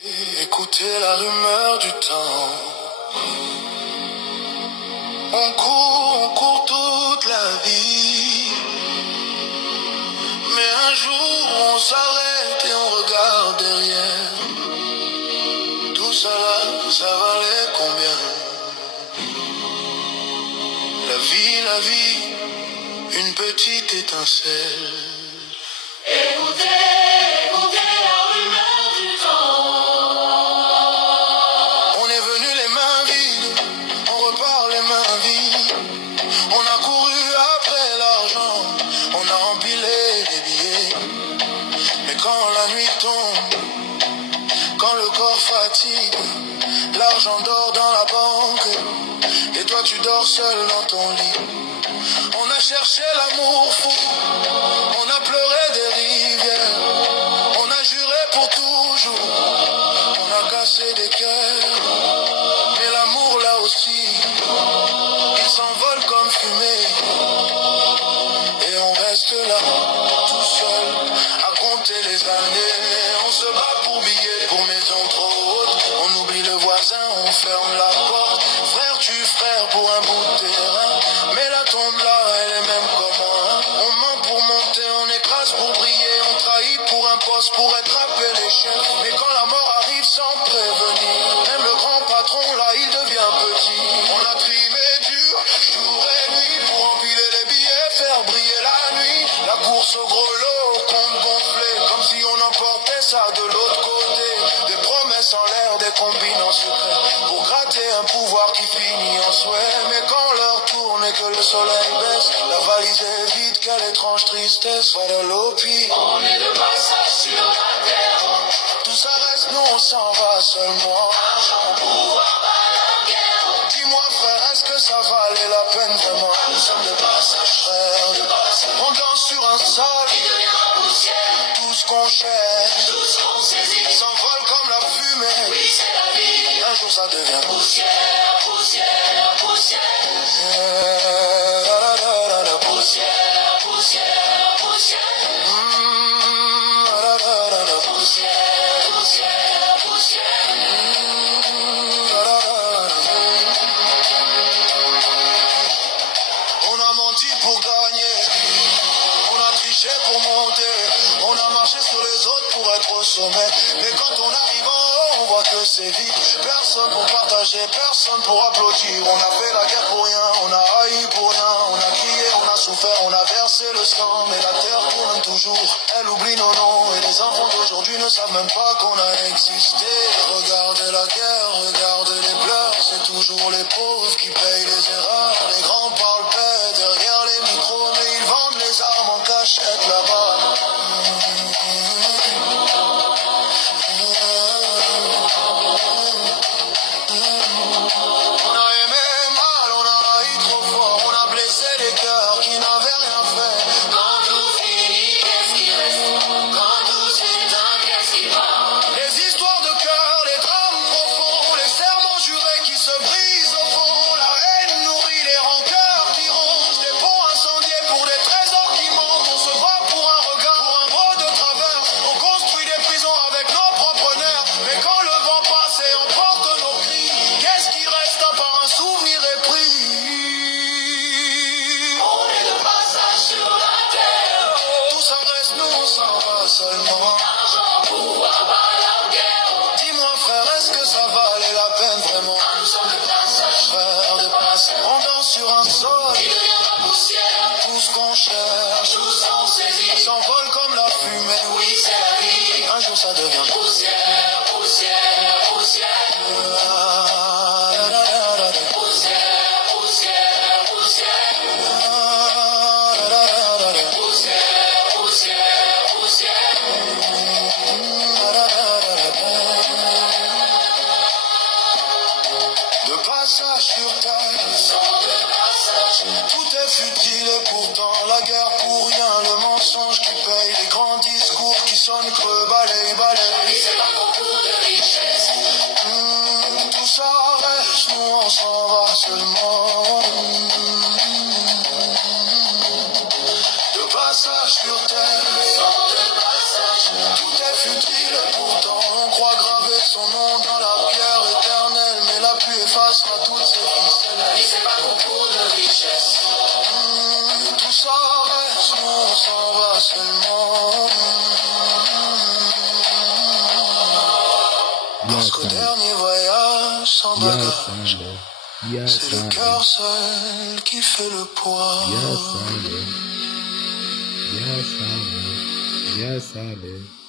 Écoutez la rumeur du temps. On court toute la vie. Mais un jour on s'arrête et on regarde derrière. Tout ça là, ça valait combien? La vie, une petite étincelle. Écoutez la rumeur du temps. On est venu les mains vides, on repart les mains vides. On a couru après l'argent, on a empilé les billets. Mais quand la nuit tombe, quand le corps fatigue, l'argent dort dans la banque, et toi tu dors seul dans ton lit. On a cherché l'amour fou, on a pleuré des rivières, on a juré pour toujours, on a cassé des cœurs. Mais l'amour là aussi, il s'envole comme fumée, et on reste là, tout seul, à compter les années. On se bat pour billets, pour maison trop haute, on oublie le voisin, on ferme la porte. Frère tue frère pour un bout de terrain, mais la tombe là, elle est même comme un. On ment pour monter, on écrase pour briller, on trahit pour un poste, pour être appelé chef. Mais quand la mort arrive sans prévenir, même le grand patron là, il devient petit. On a crié dur, jour et nuit, pour empiler les billets, faire briller la nuit. La course au gros lot, au compte gonflé, comme si on emportait ça de l'autre côté. Des promesses en l'air, des combines en secret, pour gratter un pouvoir qui finit en souhait. Mais quand l'heure tourne et que le soleil baisse, la valise est vide, quelle étrange tristesse. Voilà l'opi, on est de passage sur la terre. Tout ça reste, nous on s'en va seulement. Argent, pouvoir, balle, guerre. Dis-moi frère, est-ce que ça valait la peine vraiment? Nous sommes de passage, frère, de passage. On danse sur un sol qui deviendra poussière. Tout ce qu'on cherche, tout ce qu'on saisit, s'envole comme la fumée. Oui, c'est la vie. Un jour ça devient poussière, poussière, poussière. La, la, la, la, la. Poussière, poussière, poussière. La, la, la, la. Poussière, poussière, poussière. La, la, la, la. On a menti pour gagner, on a triché pour monter, on a marché sur les autres pour être au sommet. Mais quand on arrive en haut, on voit que c'est vide. Personne pour partager, personne pour applaudir. On a fait la guerre pour rien, on a haï pour rien. On a crié, on a souffert, on a versé le sang. Mais la terre tourne toujours, elle oublie nos noms. Et les enfants d'aujourd'hui ne savent même pas qu'on a existé. Regardez la guerre, regardez les pleurs. C'est toujours les pauvres qui payent les erreurs. Les grands parlent paix derrière les micros, mais ils vendent les armes en cachette là-bas. On a aimé mal, on a haï trop fort, on a blessé les cœurs qui n'avaient rien fait. Quand tout finit, qu'est-ce qui reste? Quand tout s'éteint, qu'est-ce qui va? Les histoires de cœur, les drames profonds, les serments jurés qui se brisent au fond. La haine nourrit les rancœurs qui rongent, des ponts incendiés pour des trésors qui montent. On se bat pour un regard, pour un mot de travers. On construit des prisons avec nos propres nerfs. Mais quand le vent passe et emporte nos cris, qu'est-ce qui reste à part un souvenir épris? On est de passage sur la terre. Tout ça reste, nous on s'en va seulement. Argent, pouvoir, balle, guerre. Dis-moi frère, est-ce que ça valait la peine vraiment? Nous sommes de passage, frère de passage. On danse sur un sol qui deviendra poussière. Tout ce qu'on cherche, tout ce qu'on saisit, s'envole comme la fumée. Oui, c'est la vie. Un jour ça devient poussière, poussière, poussière. La, la, la, la, la. Poussière, poussière, poussière. La, la, la, la, la. Poussière, poussière, poussière. La, la, la, la, la. De passage sur terre, sans de passage. Tout est futile et pourtant la guerre pour rien. Le mensonge qui paye, les grands discours qui sonnent creux, balaye, balaye. C'est pas pour son nom dans la pierre éternelle, mais la pluie effacera toutes ses ficelles. La vie c'est pas concours de richesse. Tout ça reste, nous on s'en va seulement. Parce qu'au dernier voyage sans bagage, c'est le cœur seul qui fait le poids. Ya sabe.